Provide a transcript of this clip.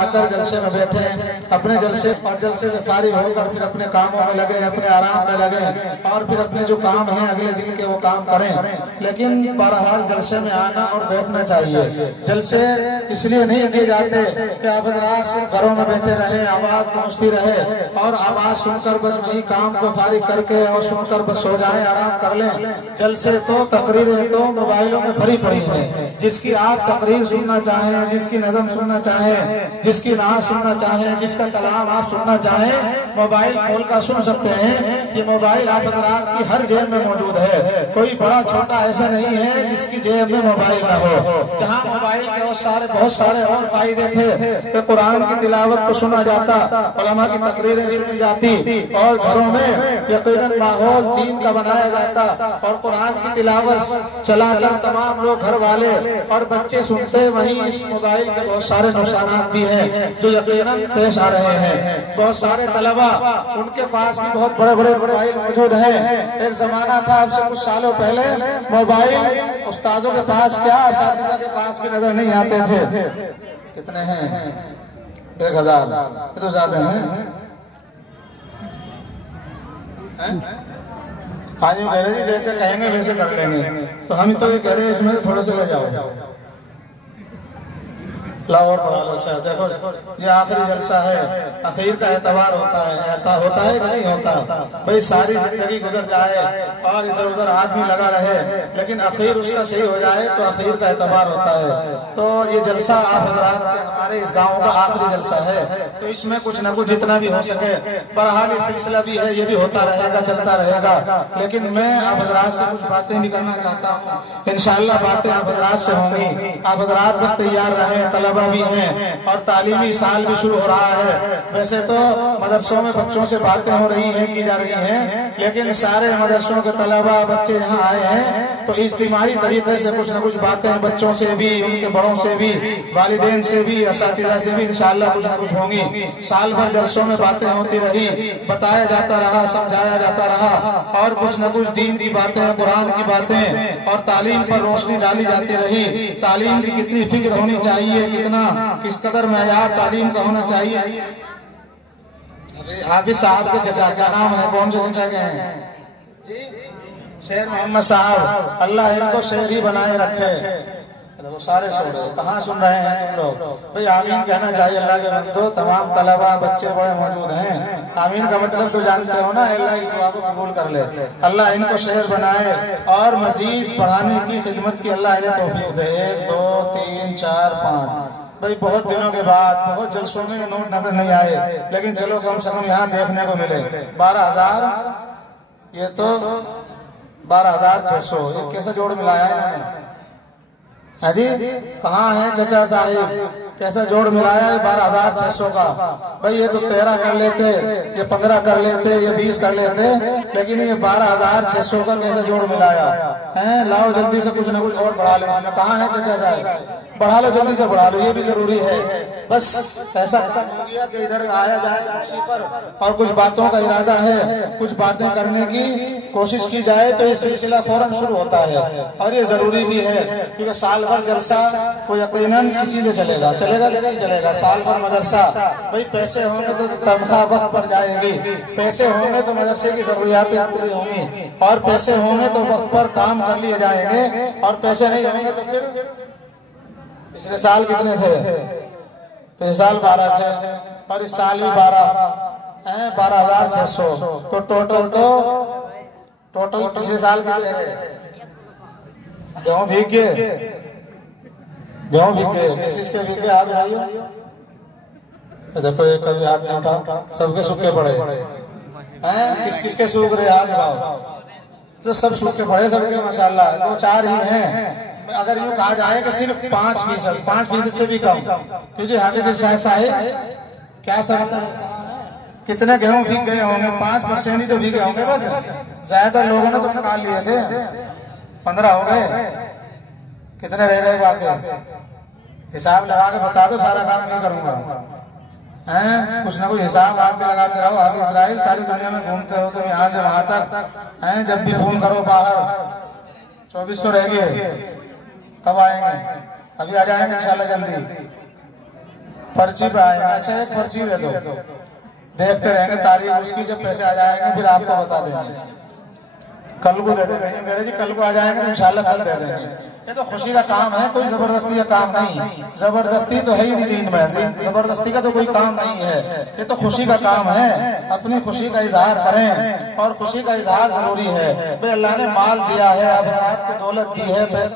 आकर जलसे में बैठे, अपने जलसे और जलसे से फारिग होकर फिर अपने कामों में लगे, अपने आराम में लगे और फिर अपने जो काम हैं अगले दिन के वो काम करें। लेकिन बहरहाल जलसे में आना और बैठना चाहिए। जलसे इसलिए नहीं किए जाते कि आप सिर्फ घरों में बैठे रहे, आवाज पहुंचती रहे और आवाज सुनकर बस वही काम को फारिग करके और सुनकर बस सो जाएं, आराम कर लें। जलसे तो तकरीरें तो मोबाइलों में भरी पड़ी हैं। जिसकी आप तकरीर सुनना चाहें, जिसकी नज़म सुनना चाहें, जिसकी नात सुनना चाहें, जिसका कलाम आप सुनना चाहें, मोबाइल खोलकर सुन सकते हैं। ये मोबाइल आप हज़रात की हर जेब में मौजूद है। कोई बड़ा छोटा ऐसा नहीं है जिसकी जेब में मोबाइल ना हो। जहाँ मोबाइल के बहुत सारे और फायदे थे कि कुरान की तिलावत को सुना जाता, उलमा की तकरीरें सुनी जाती और घरों में यकीनन माहौल दीन का बनाया जाता और कुरान की तिलावत चलाकर तमाम लोग घर वाले और बच्चे सुनते। वहीं इस मोबाइल के बहुत सारे नुकसान भी हैं जो यकीनन पेश आ रहे हैं। बहुत सारे तलबा उनके पास भी बहुत बड़े बड़े मोबाइल मौजूद हैं। एक जमाना था अब से कुछ सालों पहले मोबाइल उस्तादों के पास क्या असातिज़ा के पास भी नजर नहीं आते थे। कितने हैं? 1000। ये तो ज्यादा हैं। हाँ जी कह रहे जी जैसे कहेंगे वैसे कर लेंगे। तो हम तो ये कह रहे हैं इसमें थोड़े से ले जाओ, लाओ और बढ़ा लो। अच्छा देखो ये आखिरी जलसा है, आखिर का एतबार होता है। ऐसा होता है कि नहीं होता? भाई सारी जिंदगी गुजर जाए और इधर उधर आदमी लगा रहे, लेकिन आखिर उसका सही हो जाए तो आखिर का एतबार होता है। तो ये जलसा आप हज़रात के हमारे इस गांव का आखिरी जलसा है। तो इसमें कुछ न कुछ जितना भी हो सके, बहरहाल ये सिलसिला भी है, ये भी होता रहेगा, चलता रहेगा। लेकिन मैं आप हज़रात से कुछ बातें भी करना चाहता हूँ। इंशाअल्लाह बातें आप हज़रात से होंगी। आप हज़रात बस तैयार रहें। तलबा भी हैं और तालीमी साल भी शुरू हो रहा है। वैसे तो मदरसों में बच्चों से बातें हो रही हैं, की जा रही हैं, लेकिन सारे मदरसों के तलबा बच्चे यहाँ आए हैं तो इज्तिमाई तरीके से कुछ न कुछ बातें बच्चों से भी, उनके बड़ों से भी, वालिदैन से भी, असातिज़ा से भी इंशाअल्लाह कुछ न कुछ होंगी। साल भर जलसों में बातें होती रही, बताया जाता रहा, समझाया जाता रहा और कुछ न कुछ दीन की बातें, कुरान की बातें और तालीम पर रोशनी डाली जाती रही। तालीम की कितनी फिक्र होनी चाहिए, किस कदर मेयार तालीम का होना चाहिए। हाफिज साहब के चचा क्या नाम है? कौन से चचा के हैं? शेर मोहम्मद साहब, अल्लाह इनको शेर ही बनाए रखे। वो सारे सो रहे, कहाँ सुन रहे हैं तुम लोग? भाई आमीन कहना चाहिए। अल्लाह के बंदो तमाम तलबा बच्चे बड़े मौजूद हैं। आमीन का मतलब तो जानते हो ना, अल्लाह इस दुआ को कबूल कर ले। अल्लाह इनको शेर बनाए और मजीद पढ़ाने की खिदमत की अल्लाह इन्हें तौफीक दे। 1 2 3 4 5। भाई बहुत दिनों के बाद बहुत जलसों में नोट नजर नहीं आए, लेकिन चलो कम से कम यहाँ देखने को मिले। 12,000, ये तो 12,600। ये कैसा जोड़ मिलाया है इन्होंने? है जी, कहाँ है चचा साहिब? कैसा जोड़ मिलाया है 12,600 का? भाई ये तो 13 कर लेते, ये 15 कर लेते, ये 20 कर लेते, लेकिन ये 12,600 का कैसा जोड़ मिलाया है? लाओ जल्दी से कुछ ना कुछ और बढ़ा लो। कहाँ है चचा साहिब? बढ़ा लो, जल्दी से बढ़ा लो, ये भी जरूरी है। बस ऐसा हो गया कि इधर आया जाए कुर्सी पर और कुछ बातों का इरादा है, कुछ बातें करने की कोशिश की जाए तो ये सिलसिला फौरन शुरू होता है और ये जरूरी भी है, क्योंकि साल भर जलसा को यकीनन इसी से चलेगा। चलेगा कि नहीं चलेगा? साल भर मदरसा। भाई पैसे होंगे तो तनख्वाह वक्त पर जाएगी, पैसे होंगे तो मदरसे की जरूरियातें पूरी होंगी और पैसे होंगे तो वक्त पर काम कर लिए जाएंगे और पैसे नहीं होंगे तो फिर पिछले साल कितने थे? पिछले साल 12 थे और इस साल भी 12 हैं, 12,600। तो टोटल पिछले साल कितने थे? गेहूं भीग गए, गेहूं भीग गए। किस के भीग गए? हाथ उठाइए। देखो एक कभी हाथ नहीं उठा, सबके सूखे पड़े हैं। किस के सूख रहे? हाथ उठाओ। तो सब सूखे पड़े सबके माशाल्लाह। 2-4 ही हैं। अगर यूँ कहा जाए कि सिर्फ 5% से भी कम, क्योंकि हाफिज साहिब क्या सब कितने गेहूं भीग गए होंगे? 5% ही तो भीगे होंगे बस। ज्यादातर लोगों ने तो निकाल लिए थे। 15 हो गए, कितने रह गए बाकी? हिसाब लगा के बता दो, सारा काम नहीं करूंगा। हैं कुछ ना कुछ हिसाब आप भी लगाते रहो। हाफिज इस्राइल सारी दुनिया में घूमते हो तुम, यहाँ से वहां तक हैं। जब भी फोन करो बाहर 2400 रह गए। कब आएंगे? अभी आ जाएंगे इंशाल्लाह जल्दी। पर्ची पे आएंगे, अच्छा एक पर्ची दे दो, देखते रहेंगे तारीख उसकी, जब पैसे आ जाएंगे फिर आपको बता देंगे, कल को दे देंगे। मेरे जी कल को आ जाएंगे तो इंशाल्लाह कल दे देंगे। ये तो खुशी का काम है, कोई जबरदस्ती का काम नहीं। जबरदस्ती तो है ही नहीं दीन में, जबरदस्ती का तो कोई काम नहीं है, ये तो खुशी का काम है। अपनी खुशी का इजहार करें और खुशी का इजहार जरूरी है। भाई अल्लाह ने माल दिया है, अब रात को दौलत दी है, पैसा